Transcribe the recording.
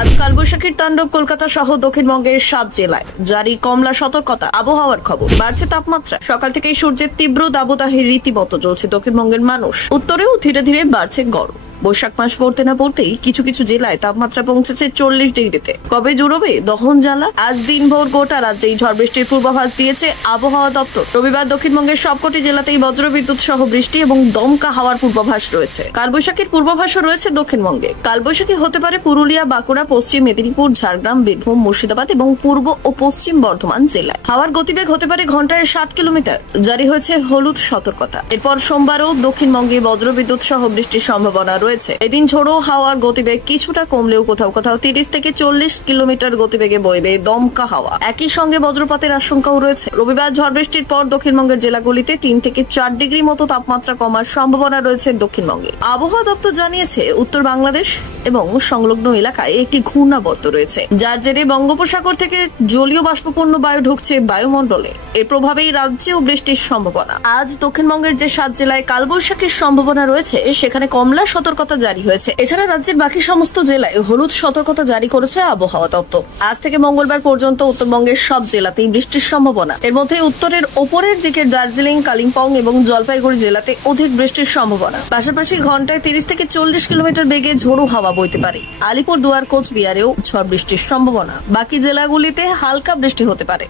আজ কালবৈশাখীর তাণ্ডব কলকাতা সহ দক্ষিণবঙ্গের 7 জেলায় জারি কমলা সতর্কতা। আবহাওয়ার খবর, বাড়ছে তাপমাত্রা। সকাল থেকেই সূর্যের তীব্র দাবদাহে রীতিমতো জ্বলছে দক্ষিণবঙ্গের মানুষ। উত্তরেও ধীরে ধীরে বাড়ছে গরম। বৈশাখ মাস পড়তে না পড়তেই কিছু কিছু জেলায় তাপমাত্রা পৌঁছেছে 40 ডিগ্রিতে। কবে জুড়বে দহন জ্বালা? আজ দিনভর গোটা রাজ্যেই ঝড় বৃষ্টির পূর্বাভাস দিয়েছে আবহাওয়া দপ্তর। রবিবার দক্ষিণবঙ্গের সবকটি জেলাতেই বজ্রবিদ্যুৎ সহ বৃষ্টি এবং দমকা হাওয়ার পূর্বাভাস রয়েছে। কালবৈশাখীর পূর্বাভাসও রয়েছে দক্ষিণবঙ্গে। কালবৈশাখী হতে পারে পুরুলিয়া, বাঁকুড়া, পশ্চিম মেদিনীপুর, ঝাড়গ্রাম, বীরভূম, মুর্শিদাবাদ এবং পূর্ব ও পশ্চিম বর্ধমান জেলায়। হাওয়ার গতিবেগ হতে পারে ঘন্টায় 60 কিলোমিটার। জারি হয়েছে হলুদ সতর্কতা। এরপর সোমবারও দক্ষিণবঙ্গে বজ্রবিদ্যুৎ সহ বৃষ্টির সম্ভাবনা রয়েছে। এদিন ঝোড়ো হাওয়ার গতিবেগ কিছুটা কমলেও কোথাও কোথাও 30 থেকে 40 কিলোমিটার গতিবেগে বইবে দমকা হাওয়া। একই সঙ্গে বজ্রপাতের আশঙ্কাও রয়েছে। রবিবার ঝড় বৃষ্টির পর দক্ষিণবঙ্গের জেলাগুলিতে 3 থেকে 4 ডিগ্রি মতো তাপমাত্রা কমার সম্ভাবনা রয়েছে দক্ষিণবঙ্গে। আবহাওয়া দপ্তর জানিয়েছে, উত্তর বাংলাদেশ এবং সংলগ্ন এলাকায় একটি ঘূর্ণাবর্ত রয়েছে, যার জেরে বঙ্গোপসাগর থেকে জলীয় বাষ্পপূর্ণ বায়ু ঢুকছে বায়ুমণ্ডলে। এর প্রভাবেই রাজ্যেও বৃষ্টির সম্ভাবনা। আজ দক্ষিণবঙ্গের যে 7 জেলায় কালবৈশাখীর সম্ভাবনা রয়েছে, সেখানে কমলা সতর্কতা জারি হয়েছে। এছাড়া রাজ্যের বাকি সমস্ত জেলায় হলুদ সতর্কতা জারি করেছে আবহাওয়া দপ্তর। আজ থেকে মঙ্গলবার পর্যন্ত উত্তরবঙ্গের সব জেলাতেই বৃষ্টির সম্ভাবনা। এর মধ্যে উত্তরের ওপরের দিকের দার্জিলিং, কালিম্পং এবং জলপাইগুড়ি জেলাতে অধিক বৃষ্টির সম্ভাবনা। পাশাপাশি ঘন্টায় 30 থেকে 40 কিলোমিটার বেগে ঝোড়ো হাওয়া বইতে পারে। আলিপুরদুয়ার, কোচবিহারেও ঝড় বৃষ্টির সম্ভাবনা। বাকি জেলাগুলিতে হালকা বৃষ্টি হতে পারে।